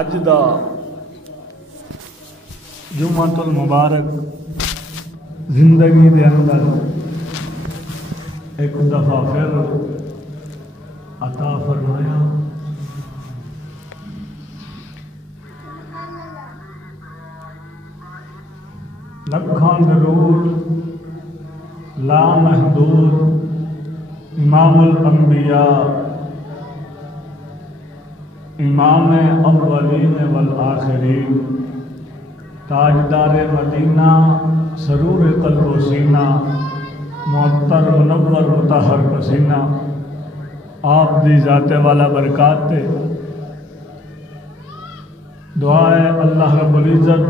اج دا جمعۃ المبارک زندگی دے اندر ایک دفعہ پھر عطا فرمایا۔ لکھاں درود لا محدود امام الانبیاء امام اولین والآخرین تاجدار مدینہ سرور قلب و سینہ معطر منور مطہر پسینہ آپ دی ذات والا برکات تے دعا ہے اللہ رب العزت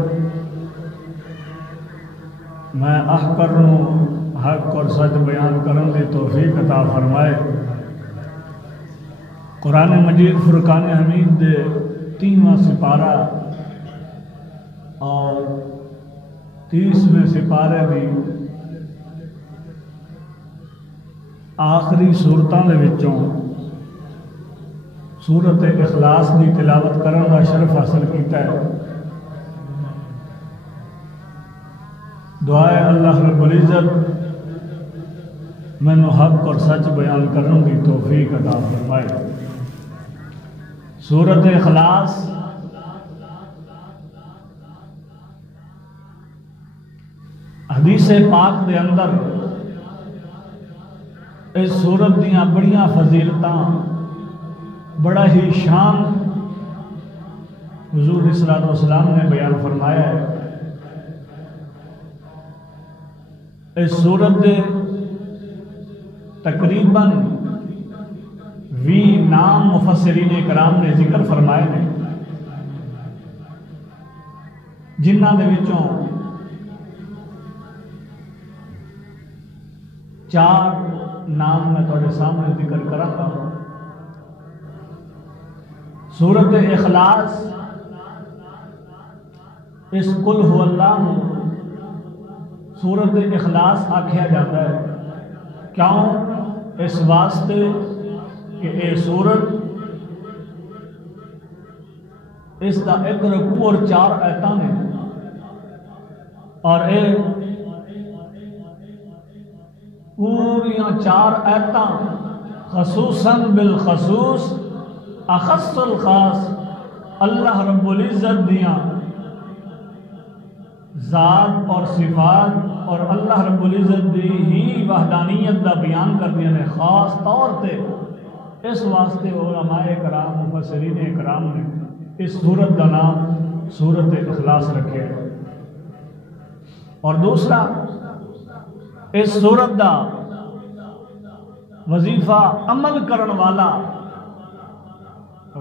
میں احقر حق اور سچ بیان کرن دی توفیق عطا فرمائے۔ قرآن مجید فرقان حمید دے 3واں سپارہ اور 30ویں سپارے دی آخری سورتاں دے وچوں سورت اخلاص دی تلاوت کرن دا شرف حاصل کیتا ہے۔ دعائے اللہ رب العزت مینوں حق اور سچ بیان کرن دی توفیق عطا فرمائے۔ سورت اخلاص حدیث پاک دے اندر اس سورت دیاں بڑیاں فضیلتاں بڑا ہی شان حضور صلی اللہ علیہ وسلم نے بیان فرمایا ہے۔ اس سورت دے تقریباً 20 نام مفسرین کرام نے ذکر فرمائے ہیں، جنہ دے وچوں 4 نام میں تھوڑے سامنے ذکر کراں گا۔ سورت اخلاص اس قل هو اللہ سورت اخلاص آکھیا جاتا ہے، کیوں؟ اس واسطے کہ اے سورت اس دا ایک رکوع اور 4 آیتاں نے، اور اے پوریاں 4 آیتاں خصوصاً بالخصوص اخص الخاص اللہ رب العزت دیاں ذات اور صفات اور اللہ رب العزت دی ہی وحدانیت دا بیان کر دیا نے، خاص طور تے اس واسطے علماء کرام مفسرین کرام نے اس سورت کا نام سورت اخلاص رکھے۔ اور دوسرا، اس سورت دا وظیفہ عمل کرن والا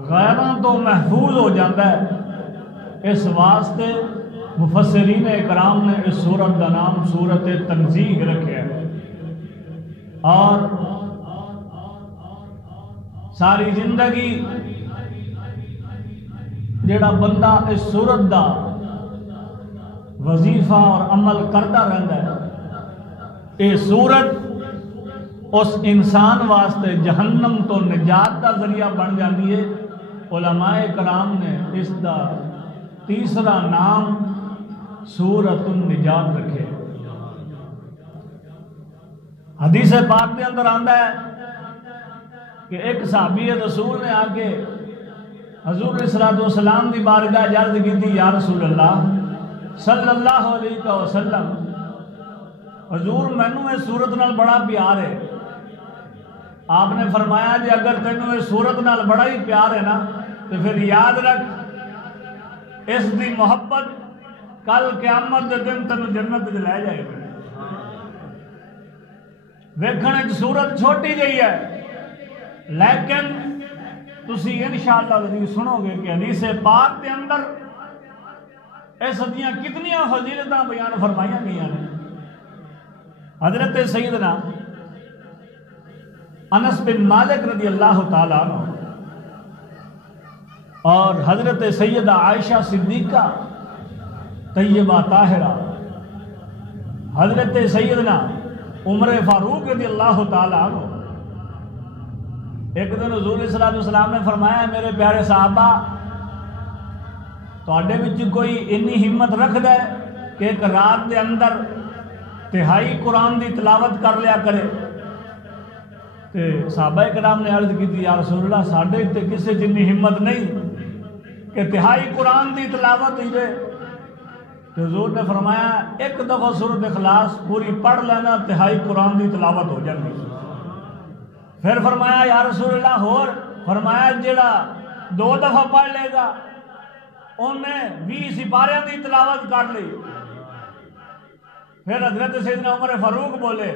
غیراں تو محفوظ ہو جاتا ہے، اس واسطے مفسرین اکرام نے اس سورت کا نام سورت تنزیہ رکھا ہے۔ اور ساری زندگی جڑا بندہ اس سورت دا وظیفہ اور عمل کرتا رہتا ہے، یہ سورت اس انسان واسطے جہنم تو نجات کا ذریعہ بن جاتی ہے۔ علماء کرام نے اس دا تیسرا نام سورۃ النجات رکھے۔ حدیث پاک کے اندر آندا ہے کہ ایک صحابی رسول نے آ کے حضور صلی اللہ علیہ وسلم کی بارگاہ عرض کی تھی، یا رسول اللہ صلی اللہ علیہ وسلم، حضور مینوں اس سورت نال بڑا پیار ہے۔ آپ نے فرمایا جی اگر تینوں اس سورت نال بڑا ہی پیار ہے نا تو پھر یاد رکھ اس دی محبت کل قیامت دے دن تینوں جنت وچ لے جائے گا۔ ویکھن وچ سورت چھوٹی جہی ہے، لیکن تسی انشاءاللہ العزیز سنو گے کہ حدیث پاک کے اندر اس دیاں کتنیاں فضیلتاں بیان فرمائیاں گئیاں نے۔ حضرت سیدنا انس بن مالک رضی اللہ تعالیٰ عنہ اور حضرت سیدہ عائشہ صدیقہ طیبہ طاہرہ، حضرت سیدنا عمر فاروق رضی اللہ تعالیٰ عنہ، ایک دن حضور صلی اللہ علیہ وسلم نے فرمایا میرے پیارے صحابہ تواڈے وچ کوئی انی ہمت رکھدا ہے کہ ایک رات دے اندر تہائی قرآن دی تلاوت کر لیا کرے؟ تے صحابہ کرام نے عرض کی تھی یا رسول اللہ ساڈے تے کسے جنی ہمت نہیں کہ تہائی قرآن دی تلاوت ہی دے۔ تو حضور نے فرمایا ایک دفعہ سورۃ اخلاص پوری پڑھ لینا تہائی قرآن دی تلاوت ہو جاتی۔ پھر فرمایا یا رسول اللہ اور فرمایا جڑا 2 دفعہ پڑھ لے گا انہیں 20 سپاریاں دی تلاوت کر لی۔ پھر حضرت سیدنا عمر فاروق بولے،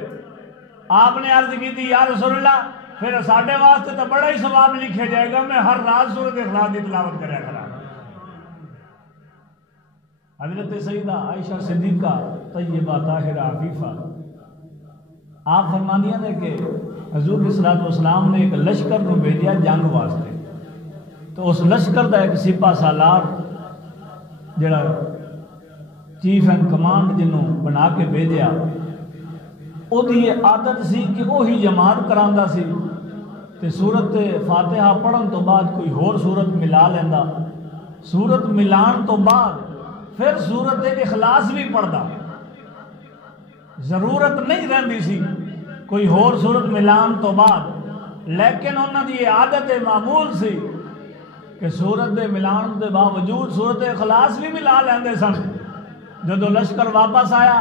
آپ نے عرض کی تھی یا رسول اللہ پھر ساڈے واسطے تو بڑا ہی ثواب لکھا جائے گا، میں ہر رات سورۃ اخلاص کی تلاوت کریا کرا۔ حضرت سیدہ عائشہ صدیقہ طیبہ طاہرہ عفیفہ آپ فرمانیاں نے کہ حضور صلی اللہ علیہ وسلم نے ایک لشکر کو بھیجا جنگ واسطے، تو اس لشکر دا ایک سپاہ سالار جڑا چیف اینڈ کمانڈ جنوں بنا کے بھیجیا، او دی یہ عادت سی کہ وہی جماعت کراندا سی تے سورت فاتحہ پڑھن تو بعد کوئی ہور سورت ملا لیندا، سورت ملان تو بعد پھر سورت اخلاص بھی پڑھدا، ضرورت نہیں رہندی سی کوئی ہور سورت ملان تو بعد، لیکن انہاں دی یہ عادت معمول سی کہ سورت دے ملان دے باوجود سورت اخلاص بھی ملا لیندے سن۔ جدو لشکر واپس آیا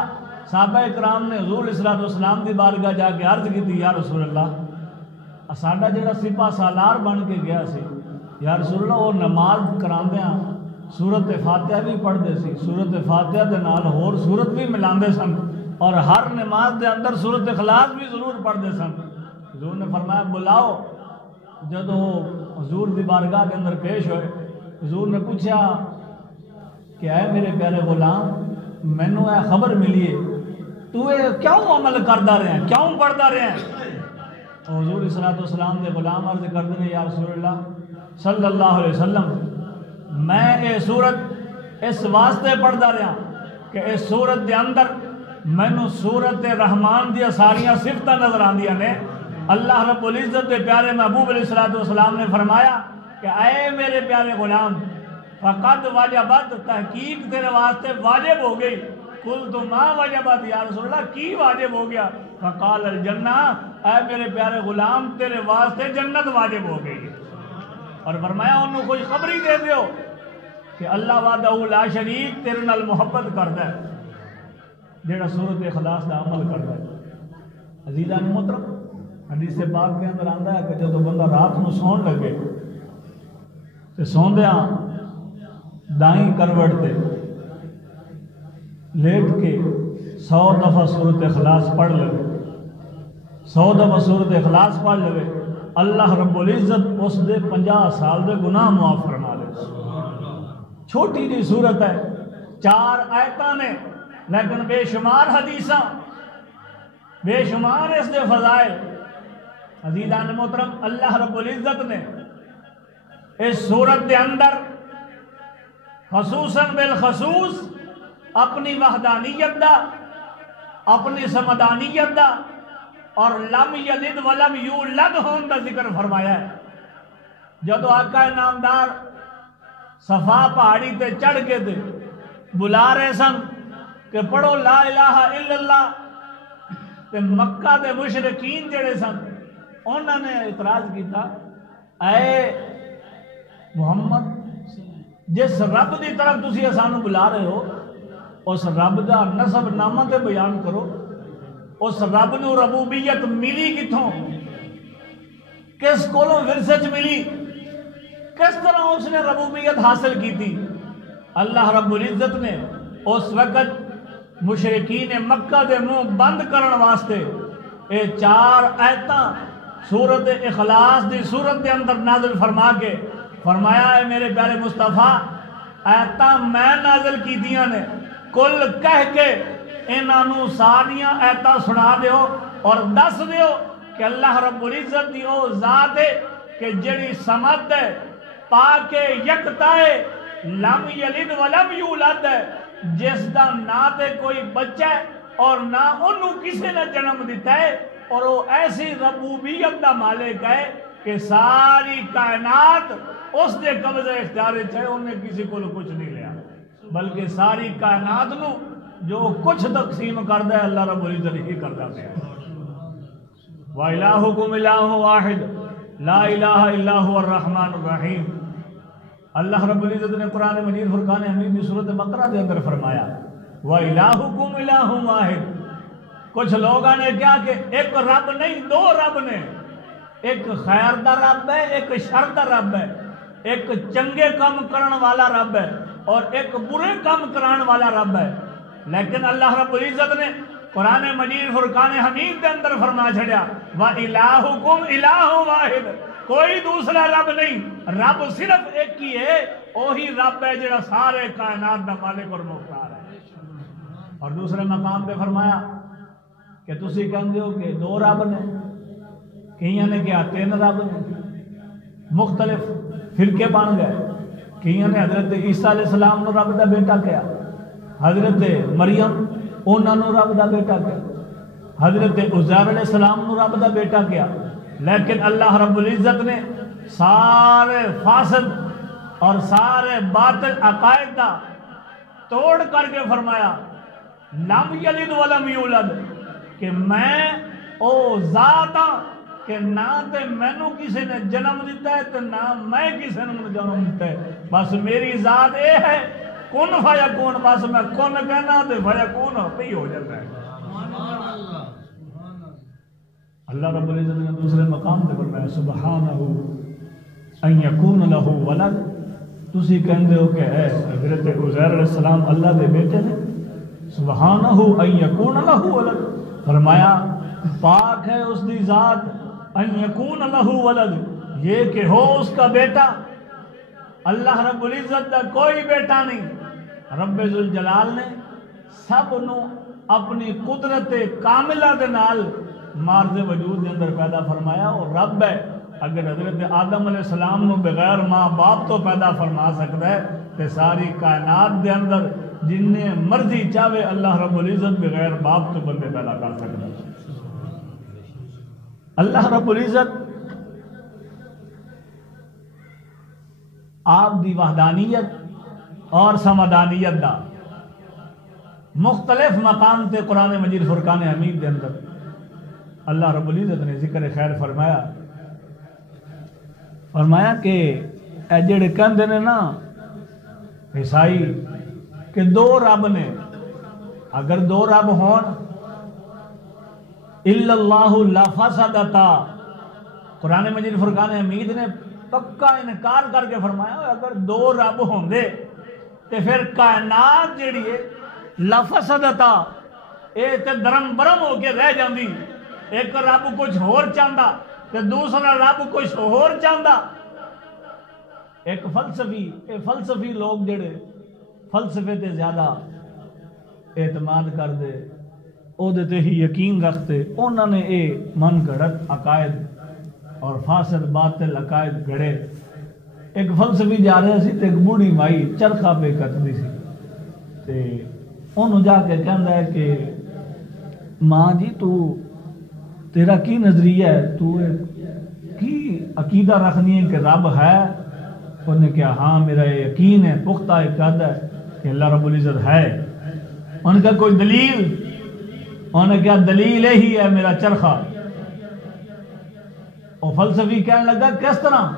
صحابہ اکرام نے حضور صلی اللہ علیہ وسلم دی بارگاہ جا کے عرض کی تھی یا رسول اللہ ساڈا جڑا سپاہ سالار بن کے گیا سی یا رسول اللہ وہ نماز کراندیاں سورت فاتحہ بھی پڑھتے سی، سورت فاتحہ دے نال ہور سورت بھی ملاندے سن اور ہر نماز دے اندر سورت اخلاص بھی ضرور پڑھتے سن۔ حضور نے فرمایا بلاؤ۔ جدو حضور دی بارگاہ کے اندر پیش ہوئے حضور نے پوچھا کہ اے میرے پیارے غلام مینوں اے خبر ملی ہے تو اے کیوں عمل کردا رہے ہیں، کیوں پڑھدا رہے ہیں؟ حضور صلی اللہ علیہ وسلم دے غلام عرض کردے نے یا رسول اللہ صلی اللہ علیہ وسلم میں اے سورت اس واسطے پڑھدا رہا کہ اس سورت دے اندر مینوں سورت رحمان دیا ساریاں صفتاں نظر آندیاں نے۔ اللہ رب العزت دے پیارے محبوب علیہ الصلوۃ والسلام نے فرمایا کہ اے میرے پیارے غلام فقد وجبت تحقیق تیرے واسطے واجب ہو گئی۔ قلت ما وجبت یا رسول اللہ کی واجب ہو گیا؟ فقال الجنہ اے میرے پیارے غلام تیرے واسطے جنت واجب ہو گئی۔ اور فرمایا انہوں خوشخبری دے دیو کہ اللہ وحدہ لا شریک تیرے نال محبت کردا ہے جیڑا سورت اخلاص دا عمل کردا ہے۔ عزیزان محترم حدیث پاک کے اندر آندا ہے کہ جب بندہ رات نو سون لگے تے سوندیاں دائیں کروٹ تے لیٹ کے 100 دفعہ سورت اخلاص پڑھ لے، 100 دفعہ سورت اخلاص پڑھ لے، اللہ رب العزت اس دے 50 سال دے گناہ معاف فرما لے۔ چھوٹی جی سورت ہے، 4 آیتاں نے، لیکن بے شمار حدیثاں، بے شمار اس دے فضائل۔ عزیزان محترم اللہ رب العزت نے اس سورت دے اندر خصوصاً بالخصوص اپنی وحدانیت دا، اپنی سمدانیت دا اور لم یلد ولم یولد ہون دا ذکر فرمایا ہے۔ جدو آقا نامدار صفا پہاڑی تے چڑھ کے دے بلا رہے سن کہ پڑھو لا الہ الا اللہ، تے مکہ دے مشرکین جڑے سن انہوں نے اعتراض کیتا اے محمد جس رب دی طرف تسی اسانو بلا رہے ہو اس رب دا نسب نامہ تے بیان کرو، اس رب نو ربوبیت ملی کتھوں، کس کولوں ورثے چ ملی، کس طرح اس نے ربوبیت حاصل کی تھی؟ اللہ رب العزت نے اس وقت مشرکین مکہ دے منہ بند کرن واسطے اے 4 آیتاں سورت اخلاص دی سورت دے اندر نازل فرما کے فرمایا ہے میرے پیارے مصطفیٰ آیتاں میں نازل کی دیاں نے، کل کہہ کے انہوں ساریاں آیتاں سنا دیو اور دس دیو کہ اللہ رب العزت دی او ذات ہے کہ جڑی سمد ہے، پاک یکتا ہے، لم یلد ولم یولد ہے، جس دا نہ تے کوئی بچہ ہے اور نہ انہوں کسی نے جنم دیتا ہے، اور وہ ایسی ربوبیت دا مالک ہے کہ ساری کائنات اس دے قبضہ اختیار ہے، انہیں کسی کو کچھ نہیں لیا، بلکہ ساری کائنات نو جو کچھ تقسیم کردا ہے اللہ رب العزت ہی کردا ہے۔ وَإِلَٰهُكُمْ إِلَٰهٌ وَاحِدٌ لَا إِلَٰهَ إِلَّا هُوَ الرَّحْمَٰنُ الرَّحِيمُ۔ اللہ رب العزت نے قرآن مجید فرقان حمید کی سورۃ بقرہ کے اندر فرمایا وَإِلَٰهُكُمْ إِلَٰهٌ وَاحِدٌ۔ کچھ لوگوں نے کیا کہ ایک رب نہیں، دو رب نے، ایک خیر دا رب ہے، ایک شر دا رب ہے، ایک چنگے کام کرن والا رب ہے اور ایک برے کام کران والا رب ہے۔ لیکن اللہ رب العزت نے قرآن مجید فرقان حمید کے اندر فرما چھڑیا وَإِلَٰهُكُمْ إِلَٰهٌ وَاحِدٌ، کوئی دوسرا رب نہیں، رب صرف ایک ہی ہے، وہی رب ہے جڑا سارے کائنات دا مالک اور مختار ہے۔ اور دوسرے مقام پہ فرمایا کہ تسی کہندے ہو کہ دو رب نے، کئیاں نے کیا تین رب نے، مختلف فرقے بن گئے، کئیاں نے حضرت عیسیٰ علیہ السلام نو رب دا بیٹا کیا، حضرت مریم انہوں نے رب دا بیٹا کیا، حضرت عزیر علیہ السلام نے رب دا بیٹا کیا۔ لیکن اللہ رب العزت نے سارے فاسد اور سارے باطل عقائد دا توڑ کر کے فرمایا لم یلد ولم یولد، کہ میں او ذات ہاں کہ نہ تے مینوں کسی نے جنم دیتا ہے تے نہ میں کسی نے جنم دیتا ہے، بس میری ذات اے ہے کن فیکون، بس میں کن کہنا تے فیکون پہ ہو جاتا ہے۔ اللہ رب العزت نے دوسرے مقام پہ فرمایا سبحانہ ان یکون لہ ولد، تسی کہندے ہو کہ اے حضرت عزیر علیہ السلام اللہ دے بیٹے نے، سبحانہ ان یکون لہ ولد، فرمایا پاک ہے اس دی ذات ان یکون لہ ولد، یہ کہ ہو اس کا بیٹا۔ اللہ رب العزت کا کوئی بیٹا نہیں، رب ذوالجلال نے سب نو اپنی قدرت کاملہ دے نال مارد وجود دے اندر پیدا فرمایا، اور رب ہے اگر حضرت آدم علیہ السلام نو بغیر ماں باپ تو پیدا فرما سکتا ہے تے ساری کائنات دے اندر جن مرضی چاہے اللہ رب العزت بغیر باپ تو بندے پیدا کر سکتا ہے۔ اللہ رب العزت آپ دی وحدانیت اور سمدانیت دا مختلف مقام تے قرآن مجید فرقان حمید دے اندر اللہ رب العزت نے ذکر خیر فرمایا کہ اے جڑے کہندے نے نا عیسائی کہ دو رب نے، اگر دو رب ہون الا اللہ لفسدتا، قرآن مجید فرقان حمید نے پکا انکار کر کے فرمایا اگر دو رب ہوندے تے پھر کائنات جڑی ہے لفسدتا، اے تے درم برم ہو کے رہ جاندی، ایک رب کچھ ہور چاہندا تے دوسرا رب کچھ ہور چاہندا۔ ایک فلسفی لوگ جڑے فلسفے تے زیادہ اعتماد کر دے او دے تے ہی یقین رکھتے، انہوں نے اے من گھڑت عقائد اور فاسد باطل عقائد گھڑے۔ ایک فلسفی جا رہے سی تے ایک بوڑھی مائی چرخا پہ کٹدی سی تے انہوں جا کے کہندا ہے کہ ماں جی تیرا کی نظریہ ہے، تو کی عقیدہ رکھنی ہے کہ رب ہے؟ انہوں نے کہا ہاں میرا یقین ہے، پختہ عقیدہ ہے کہ اللہ رب العزت ہے۔ انہوں نے کہا کوئی دلیل؟ انہوں نے کہا دلیل یہی ہے میرا چرخا۔ اور فلسفی کہنے لگا کس طرح؟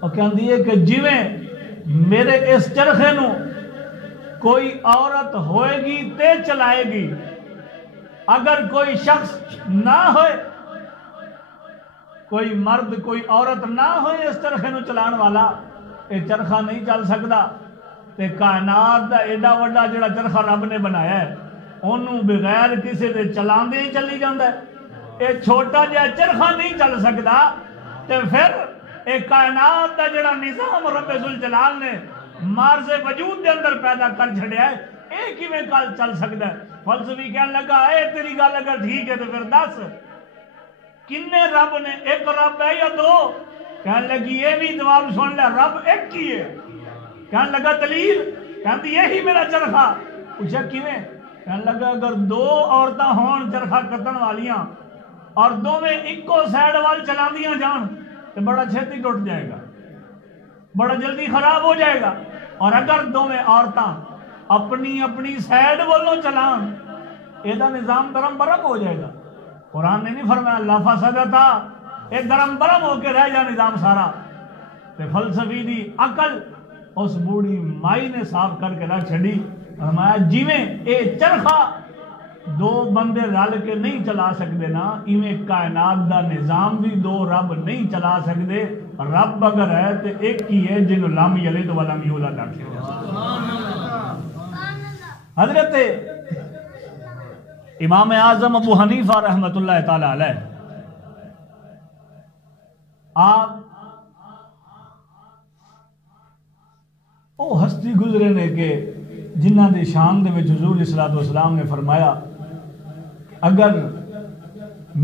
اور کہندی ہے کہ جویں میرے اس چرخے نو کوئی عورت ہوئے گی تے چلائے گی، اگر کوئی شخص نہ ہوئے، کوئی مرد کوئی عورت نہ ہوئے اس چرخے نو چلان والا، یہ چرخہ نہیں چل سکتا۔ تے کائنات دا ایڈا وڈا جڑا چرخہ رب نے بنایا ہے انہوں بغیر کسی دے چلاندے ہی چلی جاندہ ہے، یہ چھوٹا جہا چرخہ نہیں چل سکتا، تے پھر ایک کائنات دا جڑا نظام رب ذوالجلال نے مارز وجود دے اندر پیدا کر چھڑیا ہے، ایک ہی میں کل چل سکتا ہے۔ فلسفی کہنے لگا اے تیری گل اگر ٹھیک ہے تو پھر دس کنے رب نے، ایک رب ہے یا دو؟ کہنے لگی یہ بھی جواب سن لے رب ایک ہی ہے۔ کہنے لگا دلیل؟ کہنے یہی میرا چرخہ۔ پوچھا کیویں؟ کہنے لگا اگر دو عورتاں ہون چرخہ کتن والیاں اور دو میں ایک کو سائڈ وال چلاندیاں جان تو بڑا چھتی ٹوٹ جائے گا، بڑا جلدی خراب ہو جائے گا۔ اور اگر دونوں عورتاں اپنی اپنی سائڈ والوں چلان، یہ نظام درم برم ہو جائے گا۔ قرآن نے نہیں فرمایا لا فسدتا، یہ درم برم ہو کے رہ جا نظام سارا۔ تے فلسفی دی عقل اس بوڑھی مائی نے صاف کر کے رکھ چھڑی، فرمایا جویں اے چرخا دو بندے رل کے نہیں چلا سکتے نا، ایویں کائنات دا نظام بھی دو رب نہیں چلا سکتے۔ رب اگر ہے تو ایک ہی ہے جنہوں لم یلد ولم یولد آکھیا۔ حضرت امام اعظم ابو حنیفہ رحمۃ اللہ تعالی علیہ، آپ وہ ہستی گزرے نے کہ جنہ دی شان دے وچ حضور صلی اللہ علیہ وسلم نے فرمایا اگر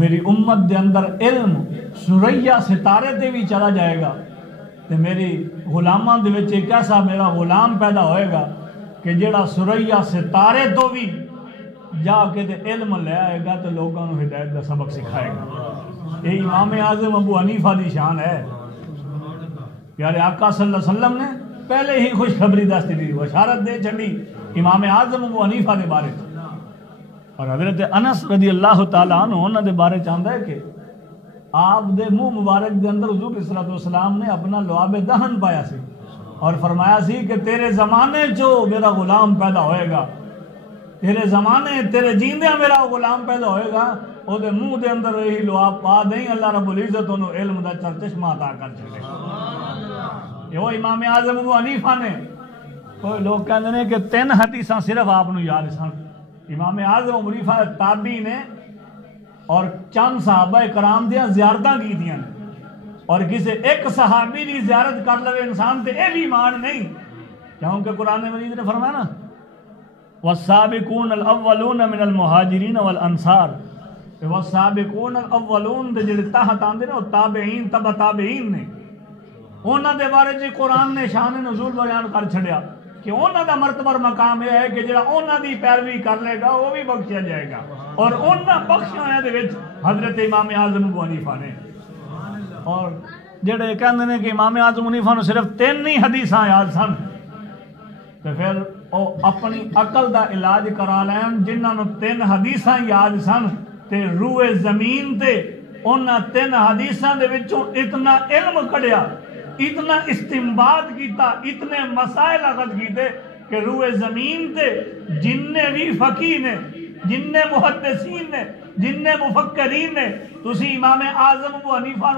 میری امت دے اندر علم سریا ستارے تے بھی چلا جائے گا تو میری غلاماں دے وچ ایک ایسا میرا غلام پیدا ہوئے گا کہ جڑا سریا ستارے تو بھی جا کے تے علم لے آئے گا تو لوگوں کو ہدایت دا سبق سکھائے گا۔ یہ امام اعظم ابو حنیفہ دی شان ہے۔ پیارے آقا صلی اللہ علیہ وسلم نے پہلے ہی خوشخبری دستی دی، بشارت دے چھڑی امام اعظم ابو حنیفہ دے بارے۔ اور حضرت انس رضی اللہ تعالیٰ عنہ انہوں نے بارے چاہتا ہے کہ آپ دے منہ مبارک دے اندر حضور صلی اللہ علیہ وسلم نے اپنا لعاب دہن پایا سی اور فرمایا سی کہ تیرے زمانے جو میرا غلام پیدا ہوئے گا، تیرے زمانے تیرے جیندیاں میرا غلام پیدا ہوئے گا، او دے منہ دے اندر یہی لعاب پا دیں، اللہ رب العزت انہوں علم دا چرچشمہ عطا کر چھڑے۔ یہ وہ امام اعظم ابو حنیفہ نے، کوئی لوگ کہتے ہیں کہ 3 حدیثاں صرف آپ نے یاد سن۔ امام اعظم ابو حنیفہ تابعی نے اور چند صحابہ کرام دیا زیارتاں کی دیا نے، اور کسی ایک صحابی دی زیارت کر لوے انسان تے اے بھی ایمان نہیں، کیونکہ قرآن مجید نے فرمایا نا والسابقون الاولون من المہاجرین والانصار، والسابقون الاولون دے جڑے تحت آندے نے وہ تابعین تبع تابعین نے، انہاں دے بارے جی قرآن نے شان نزول بیان کر چھڑیا کہ انہاں دا مرتبہ مقام یہ ہے کہ جڑا انہاں دی پیروی کر لے گا وہ بھی بخشیا جائے گا، اور انہاں بخشیا ہوئے دے وچ حضرت امام اعظم ابو حنیفہ نے۔ اور جڑے کہندے نے کہ امام اعظم حنیفہ نے صرف 3 ہی حدیثاں یاد سن، تو پھر وہ اپنی عقل دا علاج کرا لین جنہاں نوں 3 حدیثاں یاد سن تے روئے زمین تے انہاں 3 حدیثاں دے وچوں اتنا علم کھڑیا، اتنا استنباط کیتا، اتنے مسائل اخذ کیتے کہ روئے زمین تے جننے بھی فقیہ نے، جننے محدثین نے، جننے مفکرین نے، تسی امام اعظم ابو حنیفہ،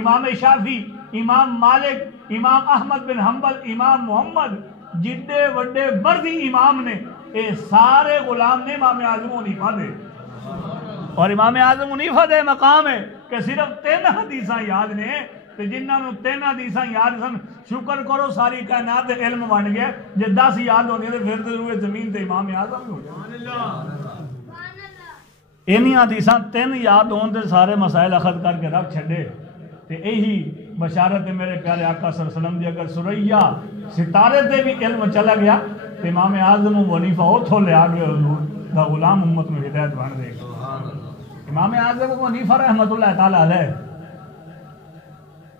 امام شافعی، امام مالک، امام احمد بن حنبل، امام محمد، جڈے وڈے مردی امام نے، اے سارے غلام نے امام اعظم حنیفہ دے۔ اور امام اعظم حنیفہ دے مقام ہے کہ صرف 3 حدیثاں یاد نے، تے جنہاں نوں 3 حدیثاں یاد سن شکر کرو ساری کائنات دے علم بن گیا، جے 10 یاد ہونے تے پھر تے روئے زمین تے امام اعظم ہو جائے۔ انہی حدیثاں 3 یاد ہون تے سارے مسائل اخذ کر کے رکھ چھڑے، تے یہی بشارت ہے میرے پیارے آقا صلی اللہ علیہ وسلم دی، اگر سریا ستارے تے بھی علم چلا گیا تے امام اعظم ابو حنیفہ اوتھوں لے آ گئے حضور دا غلام امت میں ہدایت بن دے گا۔ امام اعظم ابو حنیفہ رحمۃ اللہ تعالی علیہ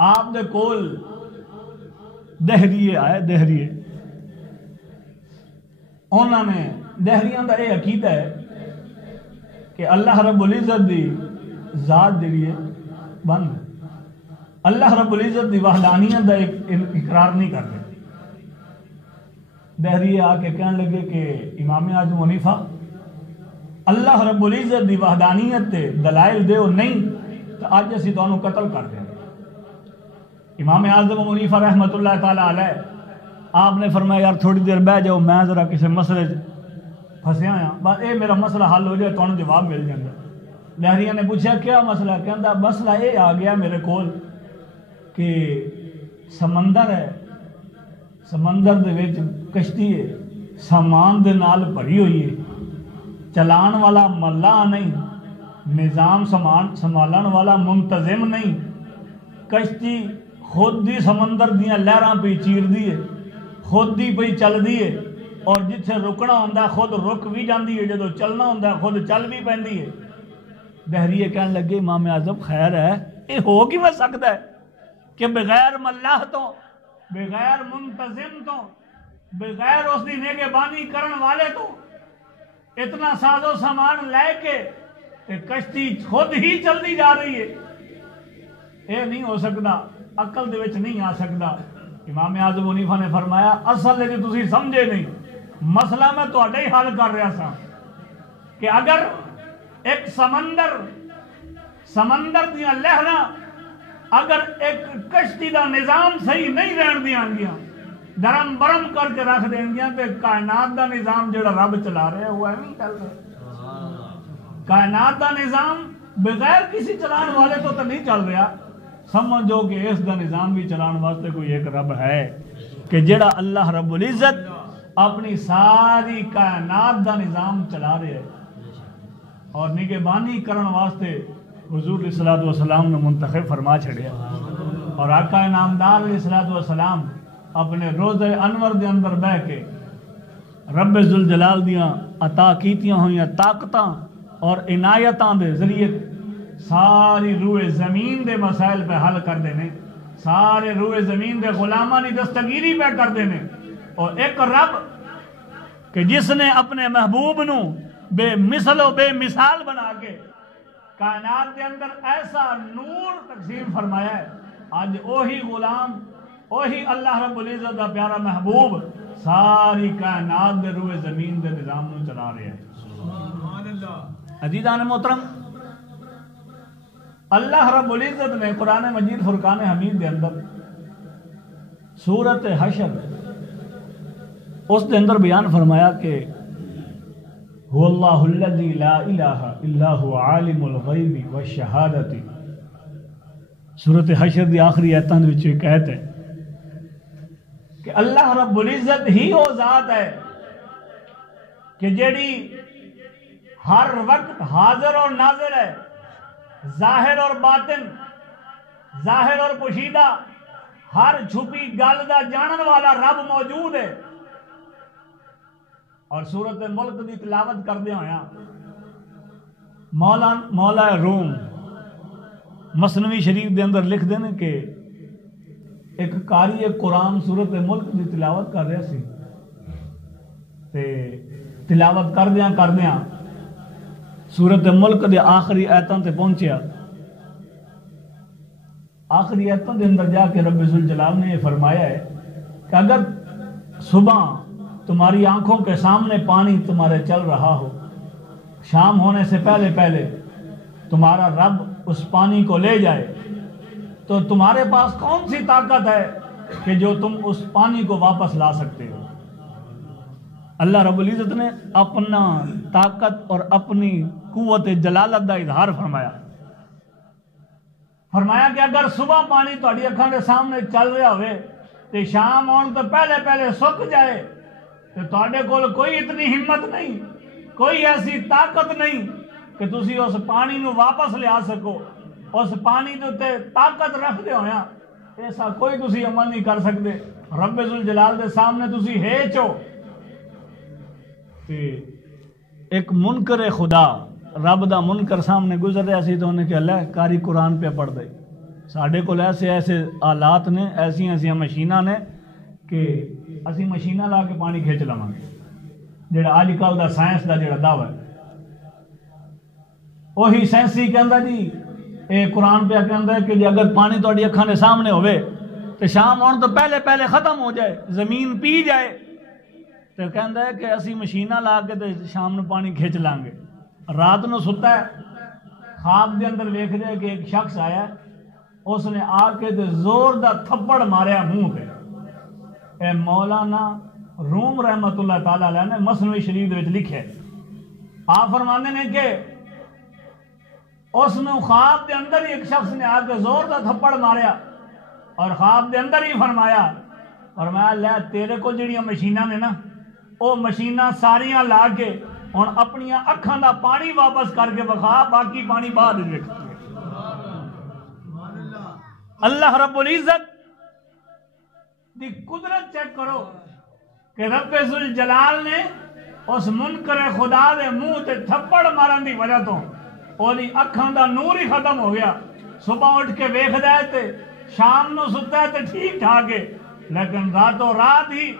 آپ دے کول دہریے آئے، دہریے انہوں نے دہریاں دا یہ عقیدہ ہے کہ اللہ رب العزت دی ذات دیئے بند، اللہ رب العزت دی وحدانیت دا اقرار نہیں کرتے۔ دہریے آ کے کہنے لگے کہ امام اعظم حنیفہ اللہ رب العزت دی وحدانیت تے دلائل دیو نہیں تو آج اسی تو انہوں قتل کر دیں۔ امام اعظم حنیفہ رحمۃ اللہ تعالیٰ علیہ آپ نے فرمایا یار تھوڑی دیر بیٹھ جاؤ، میں ذرا کسی مسئلے پھنسیا ہاں، بس اے میرا مسئلہ حل ہو جائے تو انہوں جواب مل جائے گا۔ لہریاں نے پوچھا کیا مسئلہ؟ کہندا مسئلہ یہ آ گیا میرے کول کہ سمندر ہے، سمندر دے وچ کشتی ہے، سامان دے نال بھری ہوئی ہے، چلان والا ملا نہیں، نظام سنبھالن والا منتظم نہیں، کشتی خود دی سمندر دیاں لہراں پہ چیر دی ہے، خود دی پہ چل دی ہے، اور جتھے رکنا ہوندہ خود رک بھی جاندی ہے، جدو چلنا ہوندہ خود چل بھی پہندی ہے۔ دہریے کہنے لگے امام اعظم خیر ہے، یہ ہو کی میں سکتا ہے؟ کہ بغیر ملاح تو بغیر منتظم تو بغیر اس دی نگہبانی کرن والے تو اتنا ساز و سامان لے کے تے کشتی خود ہی چلتی جا رہی ہے، یہ نہیں ہو سکتا، عقل دے وچ نہیں آ سکتا۔ امام اعظم حنیفہ نے فرمایا اصل ہے تسی سمجھے نہیں، مسئلہ میں تہاڈا ہی حل کر رہا سا کہ اگر ایک سمندر دیاں لہراں اگر ایک کشتی دا نظام صحیح نہیں رہن دیاں گیاں، درم برم کر کے رکھ دیں گیاں، تے کائنات دا نظام جڑا رب چلا رہا ہے وہ ایویں چل رہا ہے۔ کائنات دا نظام بغیر کسی چلان والے تو نہیں چل رہا، سمجھو کہ اس دا نظام بھی چلان واسطے کوئی ایک رب ہے کہ جڑا اللہ رب العزت اپنی ساری کائنات دا نظام چلا رہے ہے، اور نگہبانی کرن واسطے حضور علیہ الصلوۃ والسلام نے منتخب فرما چھڑیا، اور آقا نامدار علیہ الصلوۃ والسلام اپنے روضہ انور دے اندر بہ کے رب ذوالجلال دیاں عطا کیتیاں ہوئیاں طاقتاں اور عنایتاں دے ذریعے ساری روح زمین دے مسائل پہ حل کر دینے، سارے روح زمین دے غلاماں دی دستگیری پہ کر دینے، اور ایک رب کہ جس نے اپنے محبوب نو بے مثل و بے مثال بنا کے کائنات کے اندر ایسا نور تقسیم فرمایا ہے، آج وہی غلام وہی اللہ رب العزت کا پیارا محبوب ساری کائنات دے روح زمین دے نظام نو چلا رہے ہیں۔ عزیزان محترم، اللہ رب العزت نے قرآن مجید فرقان حمید دے اندر سورۃ حشر اس دے اندر بیان فرمایا کہ هو اللہ الذی لا الہ الا هو عالم الغیب والشہادۃ۔ سورۃ حشر دی آخری آیتاں وچ ایک آیت ہے کہ اللہ رب العزت ہی وہ ذات ہے کہ جیڑی ہر وقت حاضر اور ناظر ہے، ظاہر اور باطن، ظاہر اور پوشیدہ، ہر چھپی گل دا جانن والا رب موجود ہے۔ اور سورۃ ملک دی تلاوت کردے ہویا مولا روم مثنوی شریف دے اندر لکھ دینے کہ ایک قاری قرآن سورۃ ملک دی تلاوت کر رہا سی، تے تلاوت کردیاں سورۃ ملک دے آخری آیتاں تے پہنچیا، آخری آیتاں دے اندر جا کے رب ذوالجلال نے یہ فرمایا ہے کہ اگر صبح تمہاری آنکھوں کے سامنے پانی تمہارے چل رہا ہو، شام ہونے سے پہلے پہلے تمہارا رب اس پانی کو لے جائے، تو تمہارے پاس کون سی طاقت ہے کہ جو تم اس پانی کو واپس لا سکتے ہو؟ اللہ رب العزت نے اپنا طاقت اور اپنی قوت جلالت دا اظہار فرمایا کہ اگر صبح پانی تہاڈی اکھاں دے سامنے چل رہا ہوئے تے شام آن تو پہلے پہلے سک جائے، تو تہاڈے کول کوئی اتنی ہمت نہیں، کوئی ایسی طاقت نہیں کہ تسی اس پانی نو واپس لیا سکو، اس پانی دے تے طاقت رکھ دے ہویا ایسا کوئی تسی عمل نہیں کر سکتے۔ رب ذوالجلال دے سامنے تسی ہیچ ہو۔ ایک منکر خدا رب دا منکر سامنے گزر رہا سی تو انہیں کہ اللہ کاری قرآن پہ پڑھ دے۔ ساڈے کول ایسے آلات نے، ایسی مشیناں نے کہ اسی مشیناں لا کے پانی کھچ لواں گے، جڑا اج کل دا سائنس دا جڑا دعوی ہے وہی سائنسی کہندا جی اے قرآن پہ کہندا ہے کہ جی اگر پانی تہاڈی اکھاں دے سامنے ہوئے تو شام آن تو پہلے پہلے ختم ہو جائے، زمین پی جائے، تو کہندا ہے کہ اسی مشیناں لا کے تے شام نو پانی کھچ لیں گے۔ رات نو ستا ہے، خواب دے اندر ویکھ رہے کہ ایک شخص آیا، اس نے آ کے تے زور دا تھپڑ ماریا منہ پہ۔ اے مولانا روم رحمت اللہ تعالی علیہ نے مثنوی شریف وچ لکھے، آپ فرماندے نے کہ اس نے خواب دے اندر ہی ایک شخص نے آ کے زور دا تھپڑ ماریا، اور خواب دے اندر ہی فرمایا لے تیرے کو جڑیاں مشیناں نے نا، وہ مشیناں ساریاں لا کے ہن اپنی اکھاں دا پانی واپس کر کے بخا، باقی پانی بعد وچ۔ اللہ رب العزت دی قدرت چیک کرو کہ رب ذوالجلال نے اس منکر خدا دے منہ تے تھپڑ مارن دی وجہ تو اولی اکھاں دا نور ہی ختم ہو گیا۔ صبح اٹھ کے ویکھدا ہے تے شام نو ستا ہے تو ٹھیک ٹھاک ہے، لیکن راتوں رات ہی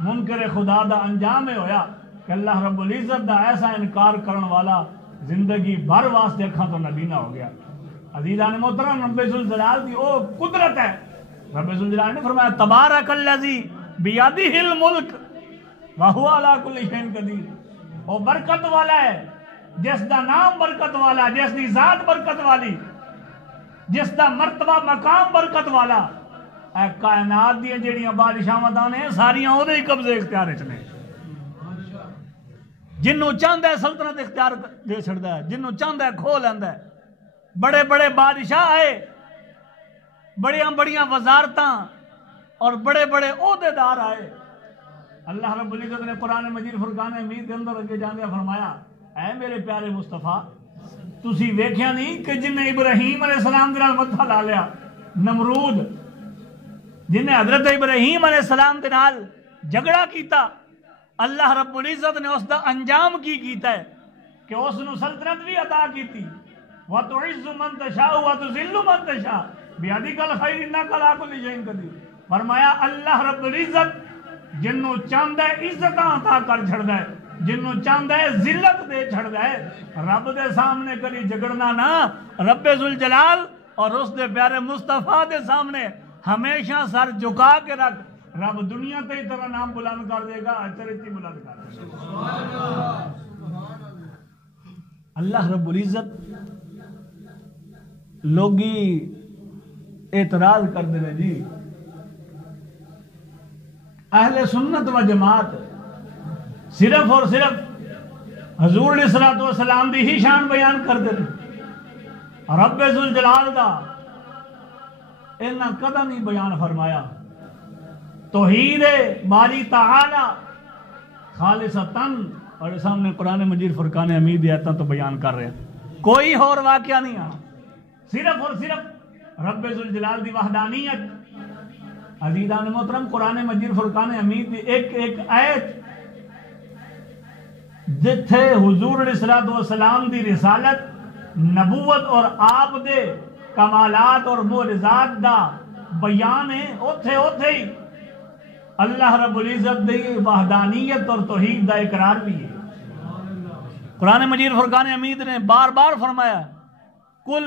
منکر خدا دا انجام ہویا کہ اللہ رب العزت دا ایسا انکار کرن والا زندگی بھر واسطے اکھاں تو نبی نہ ہو گیا۔ عزیزان محترم، رب ذوالجلال دی او قدرت ہے۔ رب ذوالجلال نے فرمایا تبارک الذی بیدہ الملک وہو علی کل شیء قدیر، وہ برکت والا ہے جس دا نام برکت والا، جس دی ذات برکت والی، جس دا مرتبہ مقام برکت والا، اے کائنات دی جڑیاں بادشاہاں نے ساریاں او دے قبضے اختیار وچ نے۔ جنوں چاہندا ہے سلطنت اختیار دے چھڑدا ہے، جنوں چاہندا ہے کھو لیندا ہے۔ بڑے بڑے بادشاہ آئے، بڑیاں بڑیاں وزارتاں اور بڑے بڑے عہدیدار آئے۔ اللہ رب العزت نے قرآن مجید فرقان حمید کے اندر اگے جاندے فرمایا اے میرے پیارے مصطفیٰ، تسی ویکھیا نہیں کہ جن نے ابراہیم علیہ السلام دے نال متھا لا لیا، نمرود جن نے حضرت ابراہیم علیہ السلام دے نال جھگڑا کیتا، اللہ رب العزت نے اس دا انجام کی کیتا ہے کہ اس نو سلطنت بھی عطا کیتی۔ وَتُعِزُّ مَن تَشَاءُ وَتُذِلُّ مَن تَشَاءُ بِيَدِكَ الْخَيْرُ إِنَّكَ عَلَىٰ كُلِّ شَيْءٍ قَدِيرٌ۔ فرمایا اللہ رب العزت جنوں چاہندا ہے عزت عطا کر چھڑدا ہے، جنوں چاہندا ہے ذلت دے چھڑدا ہے۔ رب دے سامنے کبھی جھگڑنا نہ، رب ذوالجلال اور اس دے پیارے مصطفیٰ دے سامنے ہمیشہ سر جھکا کے رکھ، رب دنیا تے ہی تیرا نام بلند کر دے گا، اچھے تی بلند کر دے گا۔ اللہ رب العزت لوگی اعتراض کر دے جی اہل سنت و جماعت صرف اور صرف حضور علیہ الصلوۃ والسلام دی ہی شان بیان کر دے رب ذوالجلال دا انہاں کدا نہیں بیان فرمایا۔ توحید باری تعالی خالصتاً، اور سامنے قرآن مجید فرقان حمید دی آیتاں تو بیان کر رہے ہیں، کوئی اور واقعہ نہیں آنا، صرف اور صرف رب ذوالجلال دی وحدانیت۔ عزیزان محترم، قرآن مجید فرقان حمید دی ایک ایک آیت جتھے حضور علیہ الصلوۃ والسلام دی رسالت، نبوت اور آپ دے کمالات اور معجزات دا بیان ہے، اوتھے ہی اللہ رب العزت دی وحدانیت اور توحید دا اقرار بھی ہے۔ قرآن مجید فرقان حمید نے بار بار فرمایا کل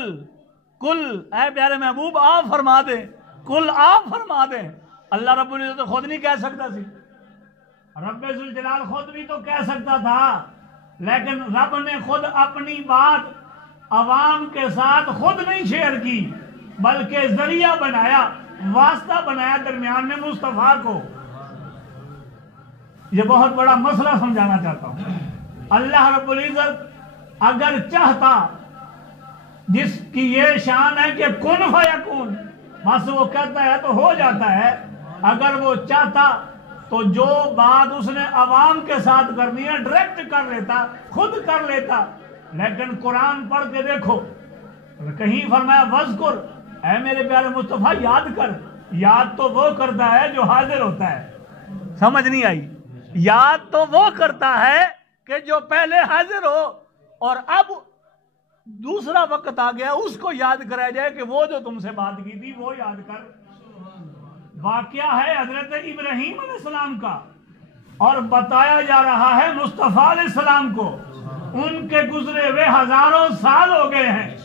اے پیارے محبوب آپ فرما دیں، کل آپ فرما دیں۔ اللہ رب العزت خود نہیں کہہ سکتا سی، رب ذوالجلال خود بھی تو کہہ سکتا تھا، لیکن رب نے خود اپنی بات عوام کے ساتھ خود نہیں شیئر کی، بلکہ ذریعہ بنایا، واسطہ بنایا درمیان میں مصطفیٰ کو۔ یہ بہت بڑا مسئلہ سمجھانا چاہتا ہوں۔ اللہ رب العزت اگر چاہتا، جس کی یہ شان ہے کہ کن فیکون، بس وہ کہتا ہے تو ہو جاتا ہے، اگر وہ چاہتا تو جو بات اس نے عوام کے ساتھ کرنی ہے ڈائریکٹ کر لیتا، خود کر لیتا۔ لیکن قرآن پڑھ کے دیکھو، کہیں فرمایا وذکر، اے میرے پیارے مصطفیٰ یاد کر۔ یاد تو وہ کرتا ہے جو حاضر ہوتا ہے، سمجھ نہیں آئی؟ یاد تو وہ کرتا ہے کہ جو پہلے حاضر ہو، اور اب دوسرا وقت آ گیا اس کو یاد کرایا جائے کہ وہ جو تم سے بات کی تھی وہ یاد کر۔ واقعہ ہے حضرت ابراہیم علیہ السلام کا، اور بتایا جا رہا ہے مصطفیٰ علیہ السلام کو۔ ان کے گزرے ہوئے ہزاروں سال ہو گئے ہیں،